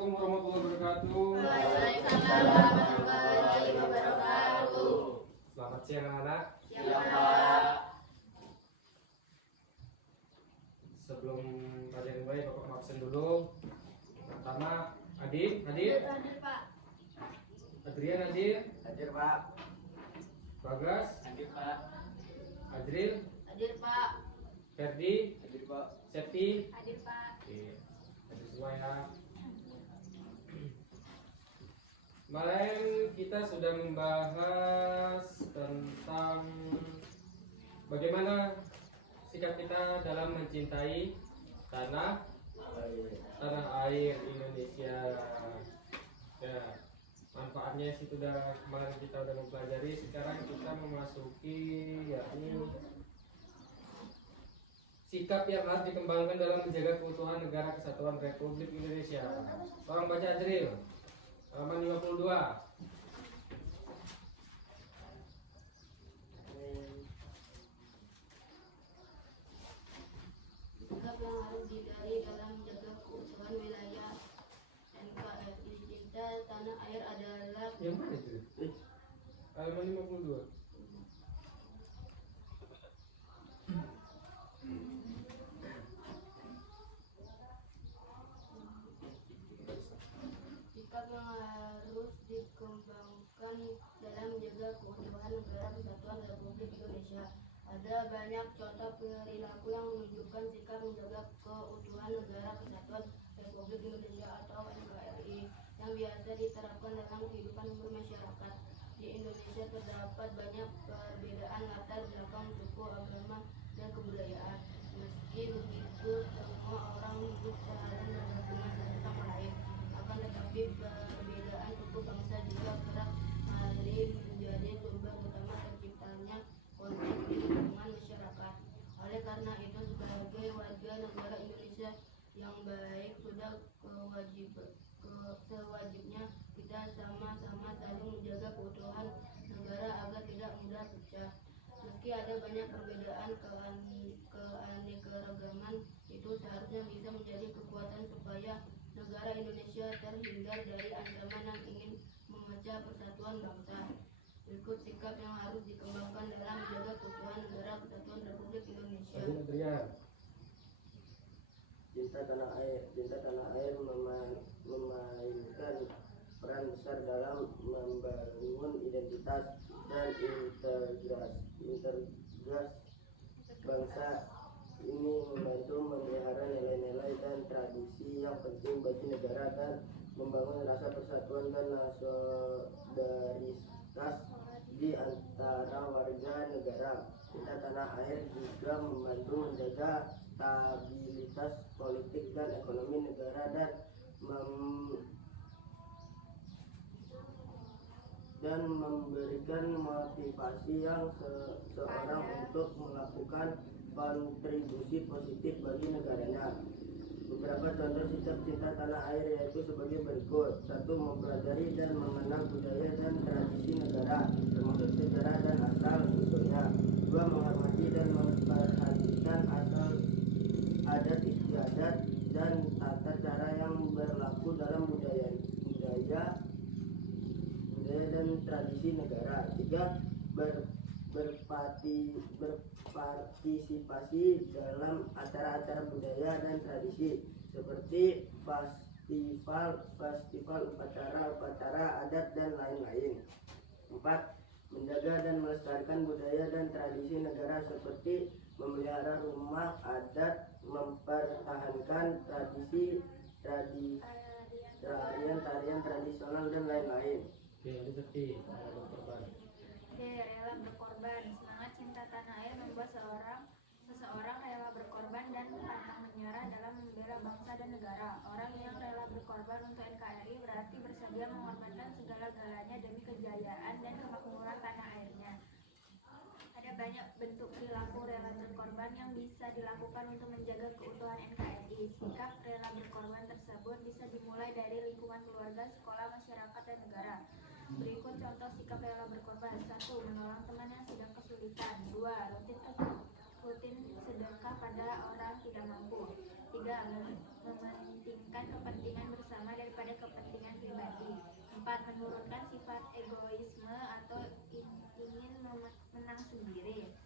Assalamualaikum warahmatullahi wabarakatuh. Waalaikumsalam warahmatullahi wabarakatuh. Selamat siang anak-anak. Siang Pak. Sebelum pelajaran dimulai, Bapak absen dulu. Pertama, Adin, hadir. Hadir Pak. Adrian hadir. Hadir Pak. Bagas, Hadir Pak. Ajril, Hadir Pak. Ferdi, Hadir Pak. Septi. Hadir Pak. Oke, hadir semua ya. Kemarin kita sudah membahas tentang bagaimana sikap kita dalam mencintai tanah air Indonesia. Ya, manfaatnya sih sudah kemarin kita udah mempelajari. Sekarang kita memasuki yakni sikap yang harus dikembangkan dalam menjaga keutuhan negara kesatuan Republik Indonesia. Tolong baca Ajril halaman 52. Sikap yang harus didari dalam menjaga keutuhan wilayah NKRI cinta tanah air adalah Yang mana itu? Halaman 52. sikap yang harus dikembangkan dalam menjaga keutuhan negara kesatuan Republik Indonesia. Ada banyak contoh perilaku yang menunjukkan sikap menjaga keutuhan negara kesatuan Republik Indonesia atau NKRI yang biasa diterapkan dalam kehidupan bermasyarakat. Di Indonesia terdapat banyak perbedaan latar belakang suku, agama, dan kebudayaan. Meski begitu, semua orang hidup saling berdampingan satu sama lain. Akan tetapi perbedaan suku bangsa juga kerap kali menjadi sumber utama terciptanya konflik di lingkungan masyarakat. Oleh karena itu, sebagai warga negara Indonesia yang baik, sudah sewajibnya kita sama-sama saling menjaga keutuhan negara agar tidak mudah pecah. Meski ada banyak perbedaan, keanekaragaman itu seharusnya bisa menjadi kekuatan supaya negara Indonesia terhindar dari ancaman yang ingin memecah persatuan bangsa. Berikut sikap yang harus dikembangkan dalam menjaga keutuhan negara kesatuan Republik Indonesia. Adrian. Cinta tanah air memainkan peran besar dalam membangun identitas dan integritas bangsa. Ini membantu memelihara nilai-nilai dan tradisi yang penting bagi negara dan membangun rasa persatuan dan solidaritas di antara warga negara. Cinta tanah air juga membantu menjaga stabilitas politik dan ekonomi negara dan memberikan motivasi yang seseorang untuk melakukan kontribusi positif bagi negaranya. Beberapa contoh sikap cinta tanah air yaitu sebagai berikut. 1. Mempelajari dan mengenal budaya dan tradisi negara, termasuk sejarah dan asal usulnya. 2. Menghormati dan memperhatikan asal adat istiadat dan tata cara yang berlaku dalam budaya dan tradisi negara. 3. Berpartisipasi dalam acara-acara budaya dan tradisi seperti festival, upacara adat dan lain-lain. 4. Menjaga dan melestarikan budaya dan tradisi negara seperti memelihara rumah adat, mempertahankan tarian tradisional dan lain-lain. Oke, ada Septi, ada berkorban. Rela berkorban. Semangat cinta tanah air membuat seseorang rela berkorban dan pantang menyerah dalam membela bangsa dan negara. Orang yang rela berkorban untuk NKRI berarti bersedia mengorbankan segala-galanya demi kejayaan dan kemakmuran tanah airnya. Ada banyak bentuk perilaku rela berkorban yang bisa dilakukan untuk menjaga keutuhan NKRI. Sikap rela berkorban tersebut bisa dimulai dari lingkungan keluarga, sekolah, masyarakat, dan negara. Berikut contoh sikap rela berkorban. 1. Menolong teman yang sedang kesulitan. 2. Rutin sedekah pada orang tidak mampu. 3. Mementingkan kepentingan bersama daripada 4. Menurunkan sifat egoisme atau ingin menang sendiri.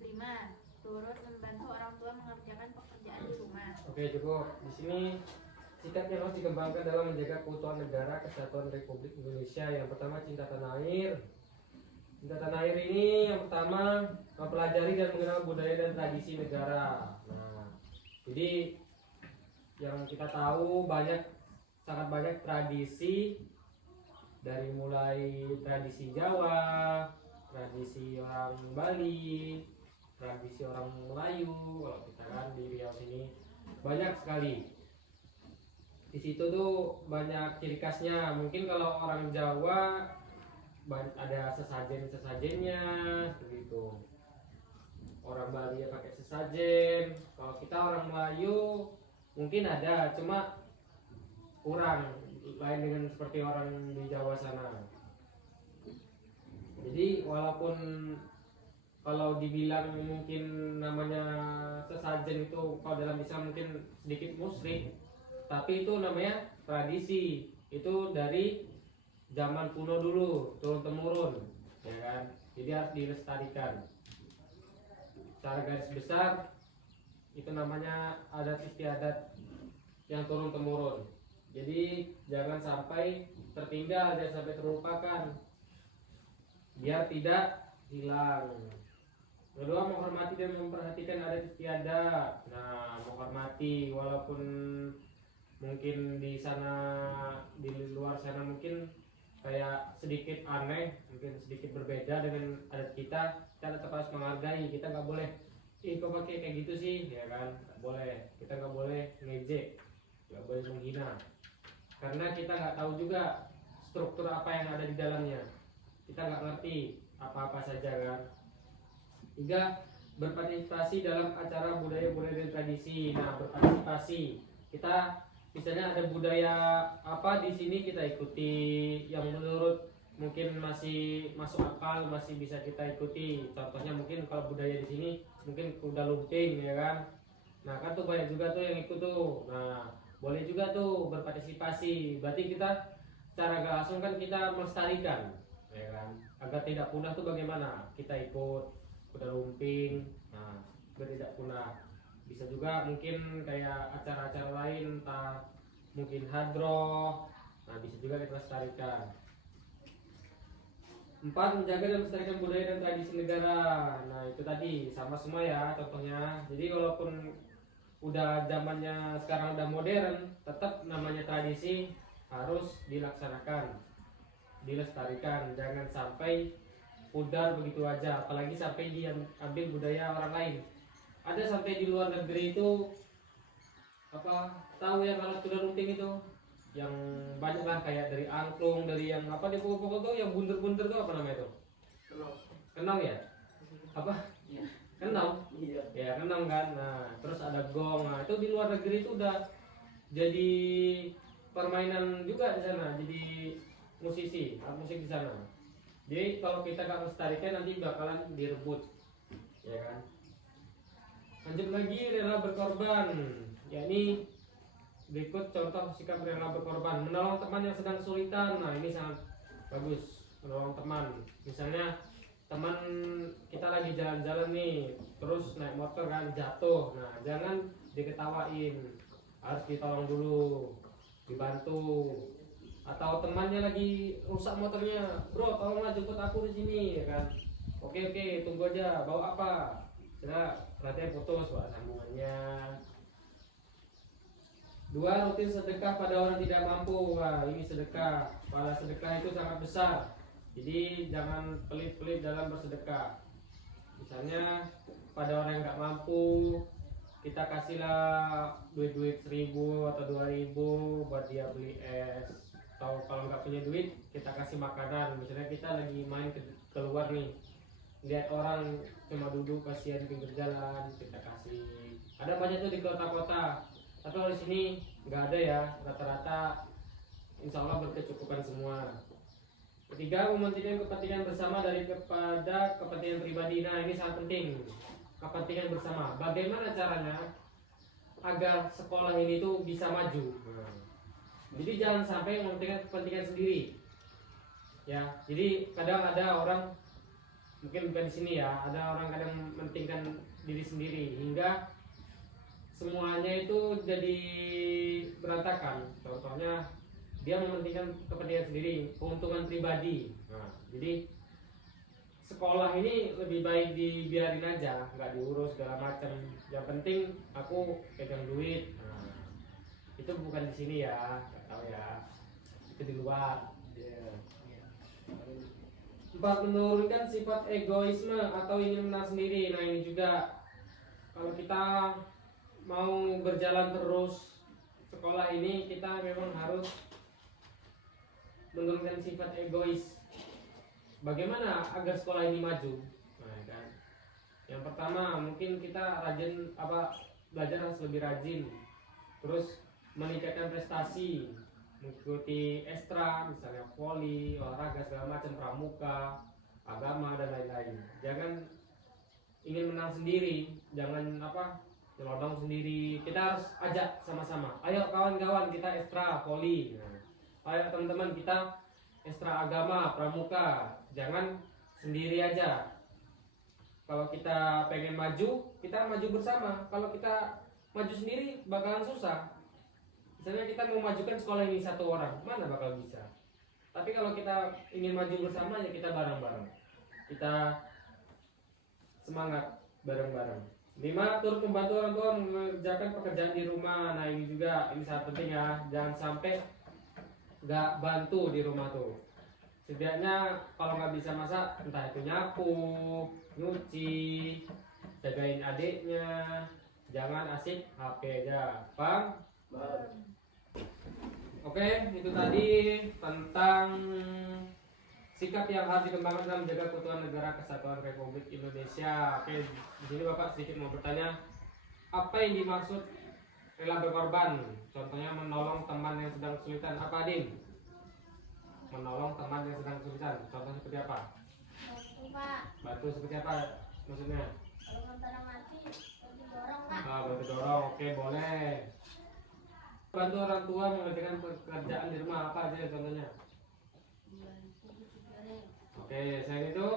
5. Turut membantu orang tua mengerjakan pekerjaan di rumah. Oke, cukup. Di sini sikap yang harus dikembangkan dalam menjaga keutuhan negara kesatuan Republik Indonesia. Yang pertama, cinta tanah air. Cinta tanah air ini yang pertama mempelajari dan mengenal budaya dan tradisi negara. Nah, jadi yang kita tahu sangat banyak tradisi, dari mulai tradisi Jawa, tradisi orang Bali, tradisi orang Melayu. Kalau kita kan di Riau sini banyak sekali. Di situ tuh banyak ciri khasnya. Mungkin kalau orang Jawa ada sesajen-sesajennya seperti itu. Orang Bali ya pakai sesajen. Kalau kita orang Melayu mungkin ada, cuma kurang, lain dengan seperti orang di Jawa sana. Jadi walaupun kalau dibilang mungkin namanya sesajen itu kalau dalam Islam mungkin sedikit musyrik, tapi itu namanya tradisi. Itu dari zaman kuno dulu, turun temurun, ya kan? Jadi harus dilestarikan. Secara garis besar itu namanya adat istiadat yang turun temurun. Jadi jangan sampai tertinggal, jangan sampai terlupakan, biar tidak hilang. Kedua, menghormati dan memperhatikan adat istiadat. Nah, menghormati walaupun mungkin di sana, di luar sana mungkin kayak sedikit aneh, mungkin sedikit berbeda dengan adat kita tetap harus menghargai. Kita nggak boleh, kok pakai kayak gitu sih, ya kan? Nggak boleh. Kita nggak boleh ngejek, nggak boleh menghina, karena kita nggak tahu juga struktur apa yang ada di dalamnya. Kita nggak ngerti apa-apa saja kan. 3. Berpartisipasi dalam acara budaya-budaya dan tradisi. Nah, berpartisipasi, kita misalnya ada budaya apa di sini kita ikuti, yang menurut mungkin masih masuk akal, masih bisa kita ikuti. Contohnya mungkin kalau budaya di sini mungkin kuda lumping, ya kan. Nah, kan tuh banyak juga tuh yang ikut tuh. Nah, boleh juga tuh berpartisipasi. Berarti kita secara gak langsung kan kita melestarikan, ya kan, agar tidak punah tuh bagaimana kita ikut kuda lumping. Nah, biar tidak punah. Bisa juga mungkin kayak acara-acara lain, entah mungkin hadroh. Nah, bisa juga kita lestarikan. 4. Menjaga dan melestarikan budaya dan tradisi negara. Nah, itu tadi sama semua ya contohnya. Jadi walaupun udah zamannya sekarang udah modern, tetap namanya tradisi harus dilaksanakan, dilestarikan. Jangan sampai pudar begitu aja, apalagi sampai diambil budaya orang lain. Ada sampai di luar negeri itu apa, tahu ya kalau kuda lumping itu yang banyak kan, kayak dari angklung, dari yang apa di pokok-pokok tuh yang bunder-bunder tuh apa namanya tuh? Kenong ya? Apa? Kenong? Iya. Ya, kenong kan. Nah, terus ada gong. Nah, itu di luar negeri itu udah jadi permainan juga di sana, jadi musisi, alat musik di sana. Jadi kalau kita gak melestarikan nanti bakalan direbut, ya kan. Lanjut lagi, rela berkorban. Ya, ini berikut contoh sikap rela berkorban. Menolong teman yang sedang kesulitan. Nah, ini sangat bagus, menolong teman. Misalnya teman kita lagi jalan-jalan nih, terus naik motor kan, jatuh. Nah, jangan diketawain, harus ditolong dulu, dibantu. Atau temannya lagi rusak motornya, bro tolonglah jemput aku di sini, ya kan. Oke, tunggu aja, bawa apa? Sudah, perhatian putus, bawa sambungannya. 2. Rutin sedekah pada orang tidak mampu. Wah, ini sedekah, pahala sedekah itu sangat besar. Jadi jangan pelit-pelit dalam bersedekah. Misalnya pada orang yang nggak mampu, kita kasihlah duit 1.000 atau 2.000 buat dia beli es. Atau kalau nggak punya duit, kita kasih makanan. Misalnya kita lagi main keluar nih, lihat orang cuma duduk kasihan pinggir jalan, kita kasih. Ada banyak tuh di kota-kota, tapi kalau di sini nggak ada ya, rata-rata insya Allah berkecukupan semua. 3. Mementingkan kepentingan bersama daripada kepentingan pribadi. Nah, ini sangat penting, kepentingan bersama. Bagaimana caranya agar sekolah ini tuh bisa maju? Jadi jangan sampai mementingkan kepentingan sendiri. Ya, jadi kadang ada orang, mungkin bukan di sini ya, ada orang kadang mementingkan diri sendiri hingga semuanya itu jadi berantakan. Contohnya dia mementingkan kepentingan sendiri, keuntungan pribadi. Nah, jadi sekolah ini lebih baik dibiarin aja, nggak diurus segala macam. Yang penting aku pegang duit. Nah, itu bukan di sini ya, nggak tahu ya. Itu di luar. Empat, menurunkan sifat egoisme atau ingin menang sendiri. Nah, ini juga kalau kita mau berjalan terus sekolah ini, kita memang harus menurunkan sifat egois. Bagaimana agar sekolah ini maju? Nah, kan. Yang pertama mungkin kita rajin belajar harus lebih rajin. Terus meningkatkan prestasi, mengikuti ekstra misalnya voli, olahraga segala macam, pramuka, agama dan lain-lain. Jangan ingin menang sendiri, jangan nyelodong sendiri. Kita harus ajak sama-sama. Ayo kawan-kawan kita ekstra voli. Nah, ayo teman-teman kita ekstra agama, pramuka. Jangan sendiri aja. Kalau kita pengen maju, kita maju bersama. Kalau kita maju sendiri bakalan susah. Misalnya kita mau majukan sekolah ini satu orang, mana bakal bisa. Tapi kalau kita ingin maju bersama, ya kita bareng-bareng. Kita semangat bareng-bareng. 5, turut membantu orang tua mengerjakan pekerjaan di rumah. Nah, ini juga sangat penting ya. Jangan sampai nggak bantu di rumah tuh. Setidaknya kalau nggak bisa masak, entah itu nyapu, nyuci, jagain adiknya. Jangan asik HP aja, paham? Oke, itu tadi tentang sikap yang harus dikembangkan dalam menjaga keutuhan negara kesatuan Republik Indonesia. Oke, di sini Bapak sedikit mau bertanya, apa yang dimaksud rela berkorban? Contohnya menolong teman yang sedang kesulitan. Apa, Din? Menolong teman yang sedang kesulitan. Contohnya seperti apa? Bantu, Pak. Bantu seperti apa maksudnya? Kalau motornya mati, bantu dorong, Pak. Bantu dorong. Oke, boleh. Bantu orang tua mengerjakan pekerjaan di rumah, apa aja contohnya? Bantu cuci piring, Oke, selain itu?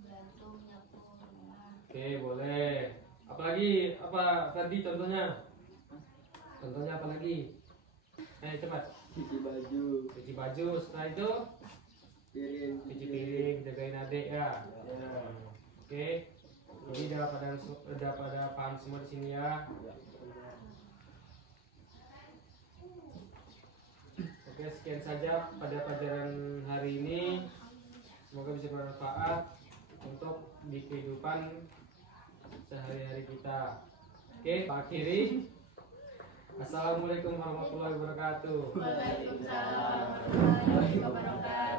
bantu menyapu rumah, Oke, boleh. Apalagi apa tadi contohnya? Contohnya apa lagi? Cepat. Cuci baju, Cuci baju. Setelah itu piring, cuci piring, jagain adik ya. Oke. Jadi udah pada paham semua di sini ya. Oke, sekian saja pada pelajaran hari ini. Semoga bisa bermanfaat untuk di kehidupan sehari-hari kita. Oke, Pak akhiri. Assalamualaikum warahmatullahi wabarakatuh. Waalaikumsalam warahmatullahi wabarakatuh.